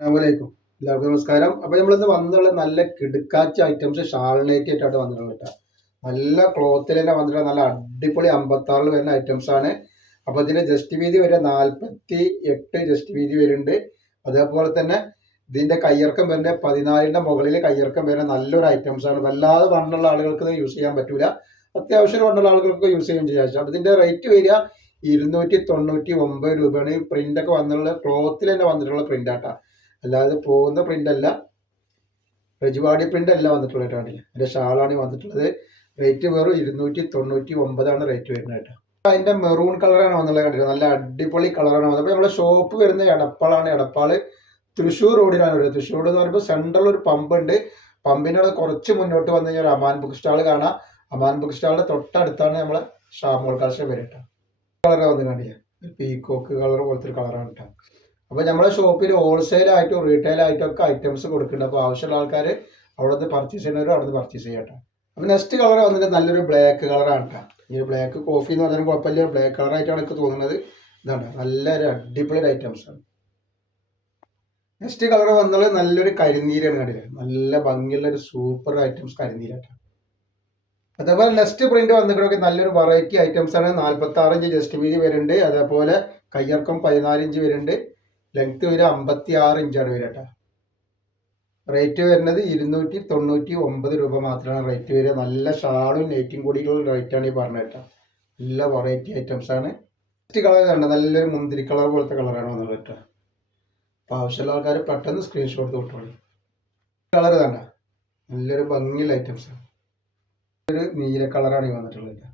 അസ്സലാമലൈക്കും. എല്ലാവർക്കും നമസ്കാരം. അപ്പോൾ നമ്മളിന്ന് വന്നുള്ള നല്ല കിടുക്കാച്ച ഐറ്റംസ് ഷാളിനേറ്റ് ആയിട്ടാണ് വന്നിട്ടുള്ളത് കേട്ടോ. നല്ല ക്ലോത്തിൽ തന്നെ വന്നിട്ടുള്ള നല്ല അടിപൊളി 56 വരുന്ന ഐറ്റംസ് ആണ്. അപ്പോൾ ഇതിന്റെ ജസ്റ്റ് വീതി വരെ 48 ജസ്റ്റ് വീതി വരുന്നുണ്ട്. അതേപോലെ തന്നെ ഇതിന്റെ കയ്യിറക്കം വരുന്ന 14ന്റെ മുകളിൽ കയ്യിറക്കം വരുന്ന നല്ലൊരു ഐറ്റംസ് ആണ്. വല്ലാതെ വണ്ണുള്ള ആളുകൾക്ക് ഇത് യൂസ് ചെയ്യാൻ പറ്റൂല, അത്യാവശ്യം വണ്ണുള്ള ആളുകൾക്ക് യൂസ് ചെയ്യാൻ ചെയ്യാം. അപ്പോൾ ഇതിന്റെ റേറ്റ് വരിക 299 രൂപയാണ്. ഈ പ്രിന്റ് ഒക്കെ വന്നിട്ടുള്ള ക്ലോത്തിൽ തന്നെ വന്നിട്ടുള്ള പ്രിന്റ് ആട്ടാ, അല്ലാതെ പോകുന്ന പ്രിന്റ് അല്ല, റെജുവാടി പ്രിന്റ് അല്ല വന്നിട്ടുള്ളത്. അതിന്റെ ഷാളാണ് വന്നിട്ടുള്ളത്. റേറ്റ് വെറും 299 റേറ്റ് വരുന്നത് കേട്ടോ. അതിന്റെ മെറൂൺ കളറാണ് വന്നുള്ളത്. കണ്ടിട്ട് നല്ല അടിപൊളി കളറാണ് വന്നത്. അപ്പോൾ നമ്മുടെ ഷോപ്പ് വരുന്നത് എടപ്പാളാണ്. എടപ്പാള് തൃശ്ശൂർ റോഡിലാണ് വരുന്നത്. തൃശ്ശൂർ എന്ന് പറയുമ്പോൾ സെൻട്രൽ ഒരു പമ്പ് ഉണ്ട്. പമ്പിന്റെ അവിടെ കുറച്ച് മുന്നോട്ട് വന്നു കഴിഞ്ഞാൽ ഒരു അമാൻ ബുക്ക് സ്റ്റാൾ കാണാം. അമാൻ ബുക്ക് സ്റ്റാളിന്റെ തൊട്ടടുത്താണ് നമ്മളെ ഷാമോൾ കളക്ഷൻ വരിക. കളർ വന്ന് കണ്ടില്ല, പീക്കോക്ക് കളർ പോലത്തെ ഒരു കളറാണ് കേട്ടോ. അപ്പോൾ നമ്മളെ ഷോപ്പിൽ ഹോൾസെയിൽ ആയിട്ടും റീറ്റെയിൽ ആയിട്ടും ഒക്കെ ഐറ്റംസ് കൊടുക്കുന്നുണ്ട്. അപ്പോൾ ആവശ്യമുള്ള ആൾക്കാർ അവിടെ നിന്ന് പർച്ചേസ് ചെയ്യുന്നവരും അവിടെ നിന്ന് പർച്ചേസ് ചെയ്യട്ടെ. അപ്പോൾ നെക്സ്റ്റ് കളർ വന്നിട്ട് നല്ലൊരു ബ്ലാക്ക് കളറാണ് കേട്ടോ. ഈ ബ്ലാക്ക് കോഫി എന്ന് പറഞ്ഞാലും കുഴപ്പമില്ല, ബ്ലാക്ക് കളറായിട്ടാണ് എനിക്ക് തോന്നുന്നത്. ഇതാണ് നല്ലൊരു അടിപൊളി ഐറ്റംസ് ആണ്. നെക്സ്റ്റ് കളർ വന്നത് നല്ലൊരു കരിനീരാണ്. കണ്ടില്ലേ, നല്ല ഭംഗിയുള്ള ഒരു സൂപ്പർ ഐറ്റംസ് കരിനീരാട്ടോ. അതേപോലെ നെക്സ്റ്റ് പ്രിന്റ് വന്നിട്ടൊക്കെ നല്ലൊരു വെറൈറ്റി ഐറ്റംസ് ആണ്. 46 ഇഞ്ച് ജസ്റ്റ് വീതി വരുന്നുണ്ട്. അതേപോലെ കയ്യിറക്കം 14 ഇഞ്ച് വരുന്നുണ്ട്. ലെങ്ത് വരെ 56 ഇഞ്ചാണ് വരിക കേട്ടോ. റേറ്റ് വരുന്നത് 299 രൂപ മാത്രമാണ് റേറ്റ് വരിക. നല്ല ഷാളും നെറ്റും കൂടിയുള്ള റേറ്റാണ് ഈ പറഞ്ഞത് കേട്ടോ. നല്ല വെറൈറ്റി ഐറ്റംസ് ആണ്. നെക്സ്റ്റ് കളർ കണ്ട നല്ലൊരു മുന്തിരി കളർ പോലത്തെ കളറാണ് വന്നത് കേട്ടോ. അപ്പോൾ ആവശ്യമുള്ള ആൾക്കാർ പെട്ടെന്ന് സ്ക്രീൻഷോട്ട് തൊട്ടോളി. കളർ കണ്ട നല്ലൊരു ഭംഗിയുള്ള ഐറ്റംസ് ആണ്. ഒരു നീല കളറാണ് ഈ വന്നിട്ടുള്ളത്.